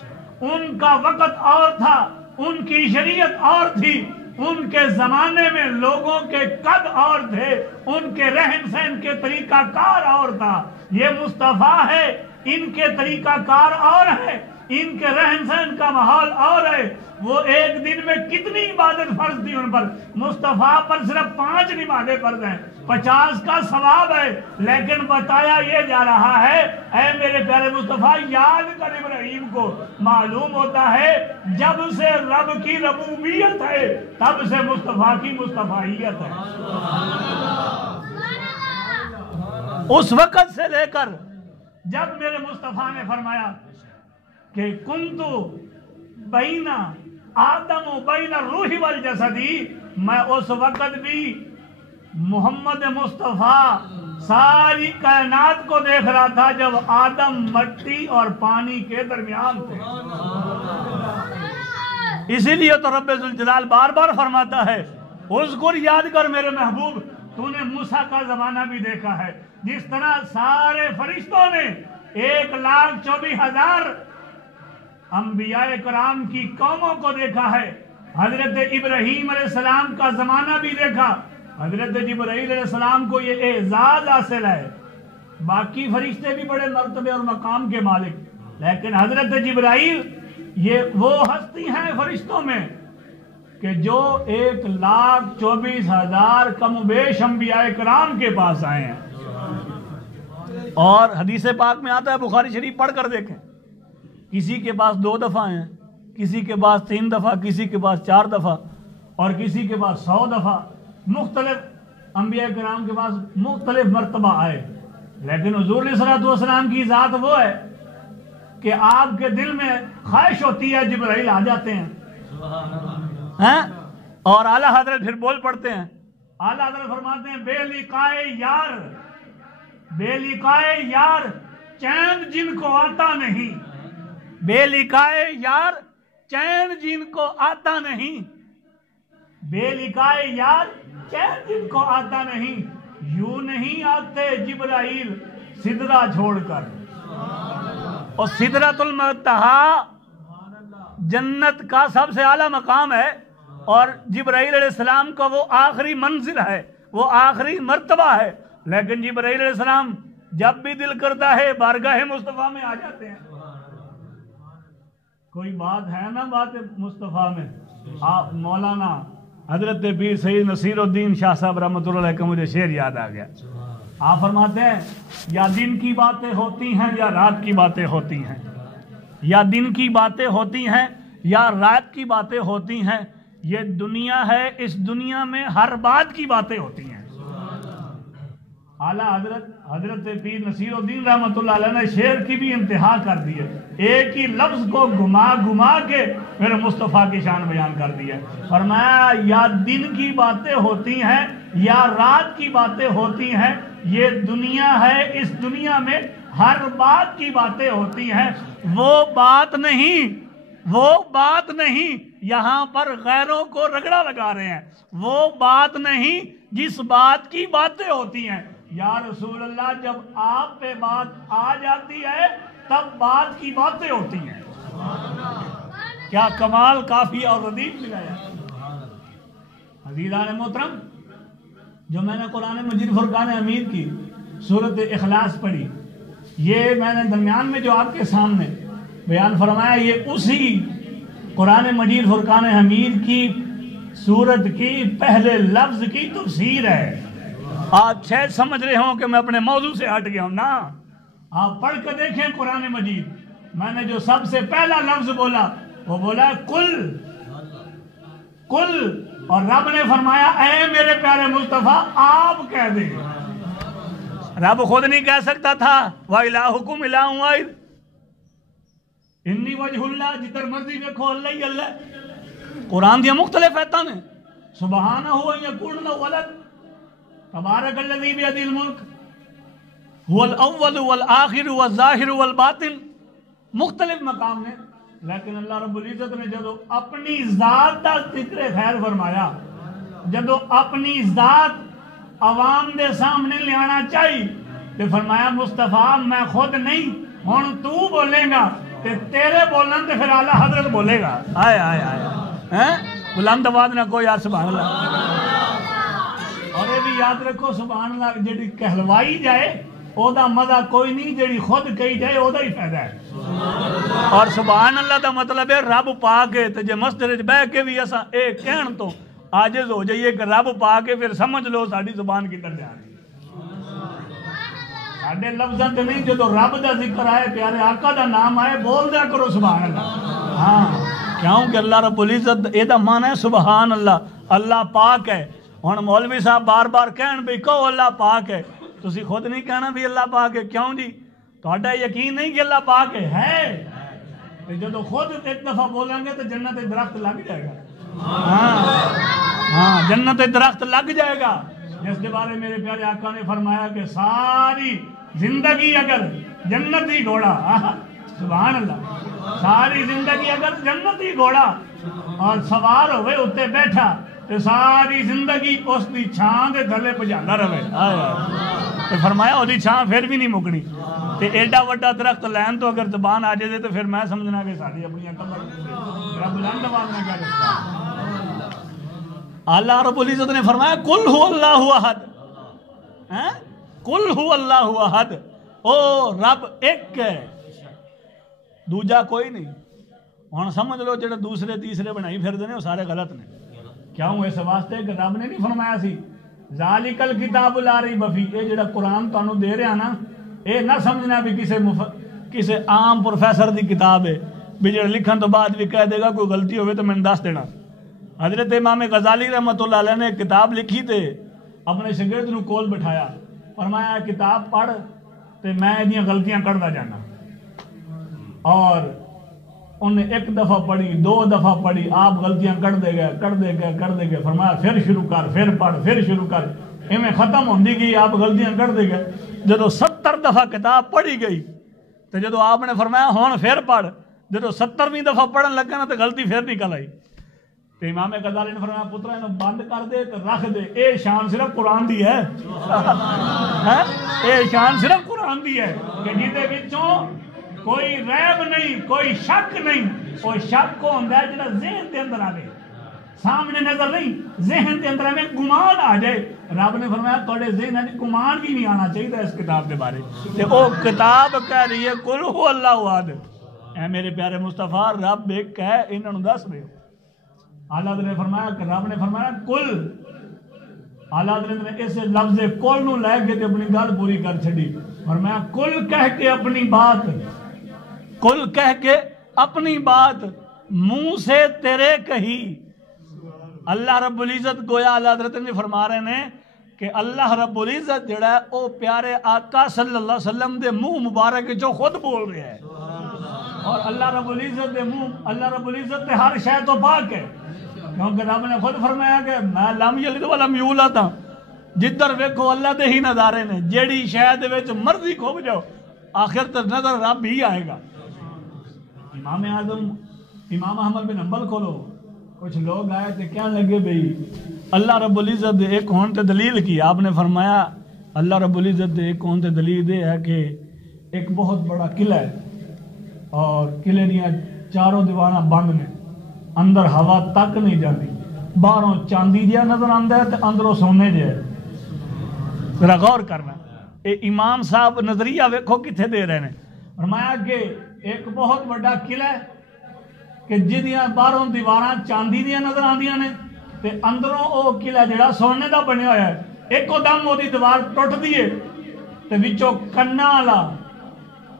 ان کا وقت اور تھا، ان کی شریعت اور تھی، ان کے زمانے میں لوگوں کے قد اور تھے، ان کے رہن سہن کے طریقہ کار اور تھا۔ یہ مصطفیٰ ہے، ان کے طریقہ کار اور ہے، ان کے رہن سہن کا ماحول اور ہے۔ وہ ایک دن میں کتنی عبادت فرض تھی ان پر، مصطفیٰ پر صرف 5 نمازیں فرض ہیں، 50 کا ثواب ہے، لیکن بتایا یہ جا رہا ہے اے میرے پیارے مصطفیٰ یاد کر ابراہیم کو۔ معلوم ہوتا ہے جب سے رب کی ربوبیت ہے تب سے مصطفیٰ کی مصطفیت ہے۔ اس وقت سے لے کر جب میرے مصطفیٰ نے فرمایا کہ کنتو بین آدم و بین الروح والجسدی، میں اس وقت بھی محمد مصطفیٰ ساری کائنات کو دیکھ رہا تھا جب آدم مٹی اور پانی کے درمیان تھے۔ اسی لیے تو رب ذوالجلال بار بار فرماتا ہے اذکر، یاد کر میرے محبوب، تو نے موسیٰ کا زمانہ بھی دیکھا ہے جس طرح سارے فرشتوں نے 1,24,000 انبیاء کرام کی قوموں کو دیکھا ہے، حضرت ابراہیم علیہ السلام کا زمانہ بھی دیکھا، حضرت جبرائیل علیہ السلام کو یہ اعزاز حاصل ہے۔ باقی فرشتے بھی بڑے مرتبے اور مقام کے مالک، لیکن حضرت جبرائیل یہ وہ ہستی ہیں فرشتوں میں کہ جو 1,24,000 کم و بیش انبیاء کرام کے پاس آئے ہیں۔ اور حدیث پاک میں آتا ہے، بخاری شریف پڑھ کر دیکھیں، کسی کے پاس 2 دفعہ ہیں، کسی کے پاس 3 دفعہ، کسی کے پاس 4 دفعہ، اور کسی کے پاس 100 دفعہ، مختلف انبیاء کرام کے پاس مختلف مرتبہ آئے۔ لیکن حضور علیہ الصلوۃ والسلام کی ذات وہ ہے کہ آپ کے دل میں خواہش ہوتی ہے جبرائیل آ جاتے ہیں اور اعلیٰ حضرت پھر بول پڑتے ہیں۔ اعلیٰ حضرت فرماتے ہیں بے لقائے یار چین جن کو آتا نہیں، بے لقائے یار چین جن کو آتا نہیں، بے لقائے یار چین جن کو آتا نہیں، یوں نہیں آتے جبرائیل سدرہ چھوڑ کر۔ اور سدرۃ المنتہا جنت کا سب سے اعلیٰ مقام ہے، اور جبرائیل علیہ السلام کا وہ آخری منزل ہے، وہ آخری مرتبہ ہے، لیکن جبرائیل علیہ السلام جب بھی دل کرتا ہے بارگاہ مصطفیٰ میں آ جاتے ہیں۔ کوئی بات ہے نا بات مصطفیٰ میں؟ آپ مولانا حضرت پیر سید نصیر الدین شاہ صاحب رحمۃ اللہ علیہ کا مجھے شعر یاد آ گیا۔ آپ فرماتے ہیں یا دن کی باتیں ہوتی ہیں یا رات کی باتیں ہوتی ہیں، یا دن کی باتیں ہوتی ہیں یا رات کی باتیں ہوتی ہیں، یہ دنیا ہے، اس دنیا میں ہر بات کی باتیں ہوتی ہیں۔ اعلیٰ حضرت پیر نصیر الدین رحمۃ اللہ علیہ نے شعر کی بھی انتہا کر دی ہے، ایک ہی لفظ کو گھما گھما کے میرے مصطفیٰ کی شان بیان کر دی ہے۔ فرمایا یا دن کی باتیں ہوتی ہیں یا رات کی باتیں ہوتی ہیں، یہ دنیا ہے، اس دنیا میں ہر بات کی باتیں ہوتی ہیں، وہ بات نہیں یہاں پر غیروں کو رگڑا لگا رہے ہیں، وہ بات نہیں جس بات کی باتیں ہوتی ہیں۔ یا رسول اللہ جب آپ پہ بات آ جاتی ہے تب بات کی باتیں ہوتی ہیں۔ کیا کمال کافی اور ردیف ملایا۔ عزیزان محترم، جو میں نے قرآن مجید فرقان حمید کی سورۃ اخلاص پڑھی، یہ میں نے درمیان میں جو آپ کے سامنے بیان فرمایا، یہ اسی قرآن مجید فرقان حمید کی سورت کی پہلے لفظ کی تفسیر ہے۔ آپ شاید سمجھ رہے ہوں کہ میں اپنے موضوع سے ہٹ گیا ہوں، نا، آپ پڑھ کے دیکھیں قرآن مجید۔ میں نے جو سب سے پہلا لفظ بولا وہ بولا کل، اور رب نے فرمایا اے میرے پیارے مصطفیٰ آپ کہہ دیں۔ رب خود نہیں کہہ سکتا تھا وَإِلَٰهُكُمْ إِلَٰهٌ وَاحِدٌ، انی وجہ اللہ، جتر مرضی دیکھو اللہ ہی اللہ ہے۔ قرآن دیا مختلف آیتاں نے، سبحانہ ان یکون لہ ولد، تبارک الذی بیدہ الملک، هو الاول والآخر والظاہر والباطن، مختلف مقام نے، لیکن اللہ رب العزت نے جدو اپنی ذات کا ذکر خیر فرمایا، جدو اپنی ذات عوام دے سامنے لے آنا چاہیے تو فرمایا مصطفیٰ میں خود نہیں، ہن تو بولے گا تے تیرے بولن تے پھر اعلیٰ حضرت بولے گا۔ آئے آئے آئے بلند آواز نہ کوئی یار سبحان اللہ۔ اور یہ بھی یاد رکھو سبحان اللہ جڑی کہلوائی جائے او دا مزہ کوئی نہیں، جڑی خود کہی جائے او دا ہی فائدہ ہے۔ اور سبحان اللہ دا مطلب ہے رب پاک ہے، تے جے مسجد بہ کے بھی ایسا ایک کہن تو عاجز ہو جائیے کہ رب پاک ہے، پھر سمجھ لو ساڈی زبان کدھر جا رہی ہے۔ ساڈے لفظاں تے نہیں، جدو رب دا ذکر آئے، پیارے آقا دا نام آئے، بول دیا کرو سبحان اللہ۔ ہاں، کیونکہ اللہ رب العزت اے دا معنی ہے سبحان اللہ، اللہ پاک ہے۔ ہن مولوی صاحب بار بار کہن بھی کہو اللہ پاک ہے، تسی خود نہیں کہنا بھی اللہ پاک ہے، کیوں جی؟ تہاڈا یقین نہیں کہ اللہ پاک ہے، جدو خود ایک دفعہ بولیں گے تو جنت درخت لگ جائے گا۔ ہاں جنت درخت لگ جائے گا، جس کے بارے میرے پیارے آقا نے فرمایا کہ ساری زندگی اگر جنتی گھوڑا سبحان اللہ. ساری زندگی اگر جنتی گھوڑا اور سوار ہوئے اتنے بیٹھا تو ساری زندگی اس دی چھان دے تھلے پجاندا رہے. تو فرمایا وہ چھان پھر بھی نہیں مکنی. تے ایڈا وڈا درخت لین تو اگر زبان آ جائے تو پھر میں سمجھنا کہ ساری اپنی رب بلند آواز میں کیا کرتا. اللہ رب العزت نے فرمایا قل هو اللہ احد. قل هو اللہ احد. او رب ایک ہے, دوجا کوئی نہیں. ہن سمجھ لو جڑے دوسرے تیسرے بنائی پھردے نے وہ سارے غلط نے. کیوں؟ اس واسطے کہ رب نے نہیں فرمایا سی ذالک الکتاب لا ریب فیہ. یہ جڑا قرآن تانوں دے رہا نا, اے نہ سمجھنا بھی کسی عام پروفیسر دی کتاب ہے بھی جڑا لکھن تو بعد بھی کہہ دے گا کوئی غلطی ہوئے تو میں دس دینا. حضرت امام غزالی رحمۃ اللہ علیہ نے کتاب لکھی تے اپنے شاگرد نو کول بٹھایا, فرمایا کتاب پڑھ تے میں ادیاں غلطیاں کردہ جانا. اور انہیں ایک دفعہ پڑھی, دو دفعہ پڑھی, آپ غلطیاں کر دے گئے. فرمایا پھر شروع کر, پھر پڑھ, پھر شروع کر. ایویں ختم ہوندی گئی, آپ غلطیاں کر دے گئے. جدو 70 دفعہ کتاب پڑھی گئی تو جدو آپ نے فرمایا ہون پھر پڑھ, جدو 70ویں دفعہ پڑھن لگا نا تو غلطی پھر نکل آئی. تو امام غزالی نے فرمایا پترا انہوں بند کر دے تو رکھ دے. اے شان صرف قرآن دی ہے. اے شان صرف قرآن دی ہے کہ جیدے وچوں کوئی ریب نہیں, کوئی شک نہیں. وہ شک کو ہوندہ ہے جنہا ذہن دے اندر آگے, سامنے نظر نہیں, ذہن دے اندر ہمیں گمان آ جائے. رب نے فرمایا توڑے ذہن ہے گمان بھی نہیں آنا چاہیے اس کتاب دے بارے. وہ کتاب کہہ رہی ہے قل هو اللہ احد. اے میرے پیارے مصطفیٰ رب ایک ہے, انہوں دس دے. اعلیٰ حضرت نے فرمایا کہ رب نے فرمایا کل. اعلیٰ حضرت نے اس لفظ کل نو لے کے اپنی گل پوری کر چھڑی. فرمایا کل کہہ کے اپنی بات, کل کہہ کے اپنی بات منہ سے تیرے کہی. اللہ رب العزت گویا اعلیٰ حضرت نے فرما رہے ہیں کہ اللہ رب العزت جڑا ہے او پیارے آقا صلی اللہ علیہ وسلم دے منہ مبارک جو خود بول رہے ہیں. اور اللہ رب العزت دے منہ, اللہ رب العزت دے ہر شے تو پاک ہے, کیونکہ رب نے خود فرمایا کہ میں لم یلد ولم یولد ہاں. جدھر ویکھو اللہ دے ہی نظارے نے, جیڑی شے دے وچ مرضی کھوب جاؤ آخر تک نظر رب ہی آئے گا. امام اعظم امام احمد بن حنبل کھولو, کچھ لوگ آئے تھے کہنے لگے بھئی اللہ رب العزت دے ایک ہون تے دلیل کی. آپ نے فرمایا اللہ رب العزت دے ایک ہون تے دلیل دے ہے کہ ایک بہت بڑا قلعہ ہے اور قلعے دیاں چاروں دیواراں بند نے, اندر ہوا تک نہیں جاتی, باہروں چاندی جہا نظر آندا ہے تے اندروں سونے جہا ہے. ذرا غور کرنا, اے امام صاحب نظریہ ویکھو کتھے دے رہے ہیں. فرمایا کہ ایک بہت بڑا قلعہ ہے کہ جدیاں باہروں دیواراں چاندی دیاں نظر آندیاں نے تے اندروں او قلعہ جڑا سونے دا بنیا ہوا ہے. ایک دم وہ دی دیوار ٹوٹ دیے تے وچوں کنا والا,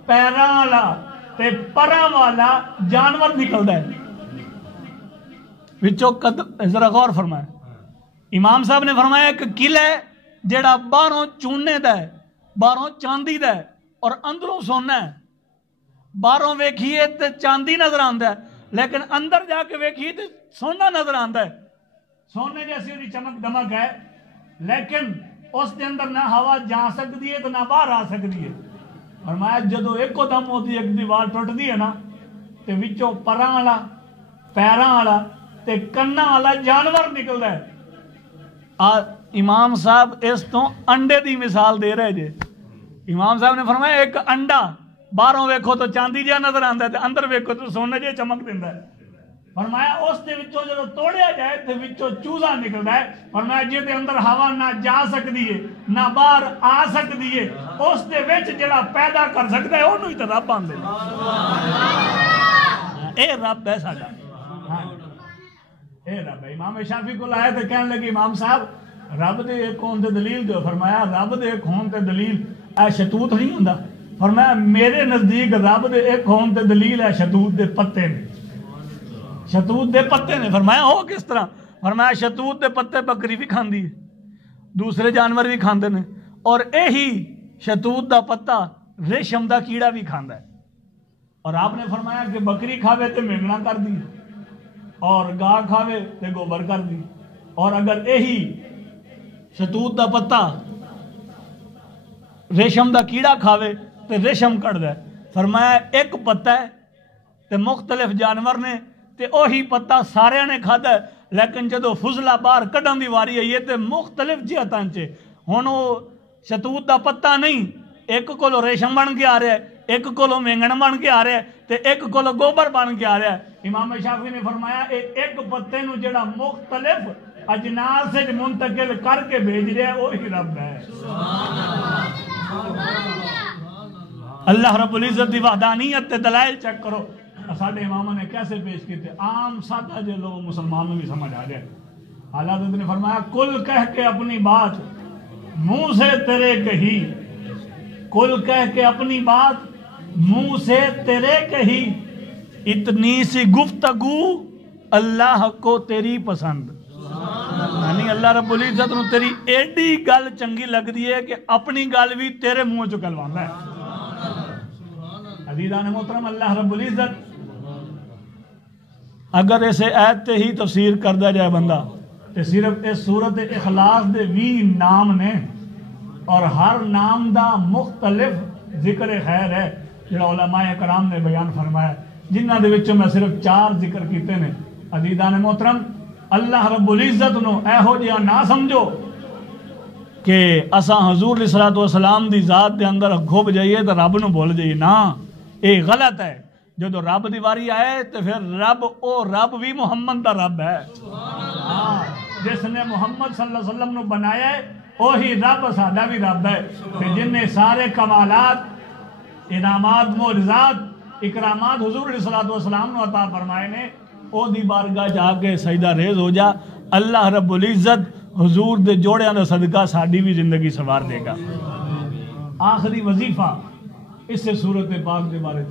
پیراں والا تے پراں والا جانور نکلدا ہے وچوں. ذرا غور فرمایا, امام صاحب نے فرمایا ایک قلعہ ہے جڑا باہروں چونے دا ہے, باہروں چاندی دا ہے اور اندروں سونا ہے. باہروں ویکھیے تے چاندی نظر آندا ہے لیکن اندر جا کے ویکھیے تے سونا نظر آندا ہے. سونے جیسی دی چمک دمک ہے لیکن اس دے اندر نہ ہوا جا سکتی ہے تو نہ باہر آ سکتی ہے. فرمایا جدو ایک دم ہوتی ایک دیوار ٹوٹتی ہے نا تے وچوں پراں والا, پیراں والا تے کنا والا جانور نکلدا ہے. امام صاحب اس تو انڈے دی مثال دے رہے جے. امام صاحب نے فرمایا ایک انڈا باہروں ویکھو تو چاندی جہا نظر آندا ہے تے اندر ویکھو تو سونے جہے چمک دیندا ہے. فرمایا اس دے وچوں جدوں توڑیا جائے تے وچوں چوزا نکلدا ہے. فرمایا جے دے اندر ہوا نہ جا سکتی ہے نہ باہر آ سکتی ہے, اس دے وچ جڑا پیدا کر سکتا ہے اونوں ہی تے رب آندے. اے رب ہے ساڈا, اے رب ہے. امام شافعی کو آئے تے کہنے لگے امام صاحب رب دے ایک ہون تے دلیل دو. فرمایا رب دے ایک ہون تے دلیل اے شتوت نہیں ہوندا. فرمایا میرے نزدیک رب دے ایک ہون تے دلیل ہے شتوت دے پتے نے, شتوت دے پتے نے. فرمایا ہو کس طرح؟ فرمایا شتوت دے پتے بکری بھی کھاندی ہے, دوسرے جانور بھی کھاندے نے, اور یہی شتوت دا پتا ریشم دا کیڑا بھی کھاندا ہے. اور آپ نے فرمایا کہ بکری کھاوے تے مینگنا کر دی اور گاہ کھاوے تے گوبر کر دی, اور اگر یہی شتوت دا پتا ریشم دا کیڑا کھاوے تے ریشم کٹ دے. فرمایا ایک پتا ہے تے مختلف جانور نے تے اوہی پتا سارے نے کھادا ہے، لیکن جدو فضلہ باہر کڈن دی واری ہے یہ تے مختلف جہتاں چ ہن او شتوت دا پتا نہیں، ایک کولو ریشم بن کے آ رہا ہے، ایک کولو مینگن بن کے آ رہا ہے تے ایک کولو گوبر بن کے آ رہا ہے۔ امام شافعی نے فرمایا ایک پتے نو جڑا مختلف اجناس سے منتقل کر کے بھیج رہا ہے وہی رب ہے۔ اللہ رب العزت دی وحدانیت تے دلائل چیک کرو، ساڈے اماموں نے کیسے پیش کیتے، عام سادہ جو لوگ مسلمانوں بھی سمجھ آ جائے۔ حضرت نے فرمایا کل کہہ کے اپنی بات منہ سے تیرے کہی، کل کہہ کے اپنی بات منہ سے تیرے کہی، اتنی سی گفتگو اللہ کو تیری پسند، یعنی اللہ رب العزت نو تیری ایڈی گل چنگی لگ دی ہے کہ اپنی گل بھی تیرے منہ چ کلوانا ہے۔ عزیزان محترم، اللہ رب العزت اگر اسے آیت تے ہی تفسیر کردہ جائے بندہ تے صرف اس سورت اخلاص دے 20 نام نے اور ہر نام دا مختلف ذکر خیر ہے جڑا علماء کرام نے بیان فرمایا، جنہ دے وچوں میں صرف 4 ذکر کیتے نے۔ عزیزان محترم، اللہ رب العزت نو اے ہو جہاں نہ سمجھو کہ اساں حضور علیہ الصلوۃ والسلام دی ذات دے اندر گھب جائیے تو رب نو بھول جائیے، نا یہ غلط ہے۔ جدو رب دی واری آئے تو پھر رب بھی محمد دا رب ہے، جس نے محمد صلی اللہ علیہ وسلم نو بنایا ہے وہی رب سادہ بھی رب ہے، کہ جن نے سارے کمالات، انعامات، معجزات، اکرامات حضور علیہ الصلوۃ والسلام نو عطا فرمائے نے، او دی بارگاہ جا کے سجدہ ریز ہو جا، اللہ رب العزت حضور دے جوڑیاں دا صدقہ ساڈی بھی زندگی سنوار دے گا۔ آخری وظیفہ اس سے صورت پاک دے بارے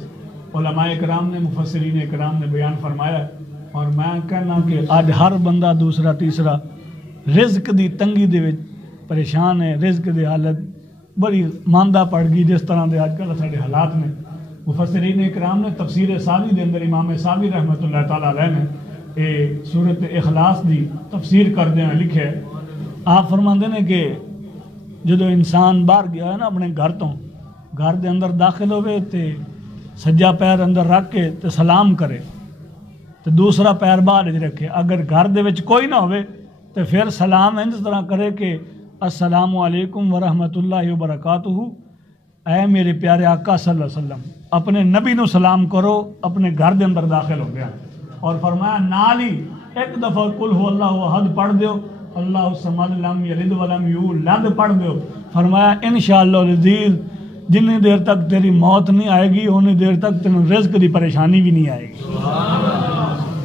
علماء کرام نے، مفسرین کرام نے بیان فرمایا ہے، اور میں کہنا کہ آج ہر بندہ دوسرا تیسرا رزق دی تنگی دے وچ پریشان ہے، رزق دی حالت بڑی ماندہ پڑ گئی جس طرح دے آج کل سارے حالات نے۔ مفسرین کرام نے تفسیر ساوی دے اندر امام ساوی رحمۃ اللہ تعالیٰ علیہ نے یہ سورت اخلاص دی تفسیر کردے ہیں لکھے، آپ فرماندے نے کہ جدو انسان باہر گیا ہے نا اپنے گھر تو، گھر دے اندر داخل ہوئے تے سجا پیر اندر رکھ کے تے سلام کرے تے دوسرا پیر باہر رکھے، اگر گھر دے وچ کوئی نہ ہوئے تے پھر سلام انج طرح کرے کہ السلام علیکم ورحمۃ اللہ وبرکاتہ، اے میرے پیارے آقا صلی اللہ علیہ وسلم، اپنے نبی نو سلام کرو، اپنے گھر دے اندر داخل ہو گیا۔ اور فرمایا نال ہی ایک دفعہ قل هو اللہ احد پڑھ دیو، اللہ الصمد لم یلد ولم یولد پڑھ دیو۔ فرمایا انشاءاللہ العزیز جنی دیر تک تیری موت نہیں آئے گی انی دیر تک تینوں رزق دی پریشانی بھی نہیں آئے گی۔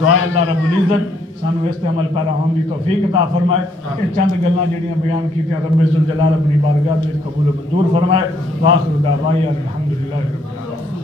دعائے اللہ رب العزت سانو اس تے عمل پیرا ہون دی توفیق عطا فرمائے، کہ چند گلاں جڑیاں بیان کیتیاں رب ذوالجلال اپنی بارگاہ وچ قبول و منظور فرمائے۔ واخر دعوانا الحمدللہ رب العالمین۔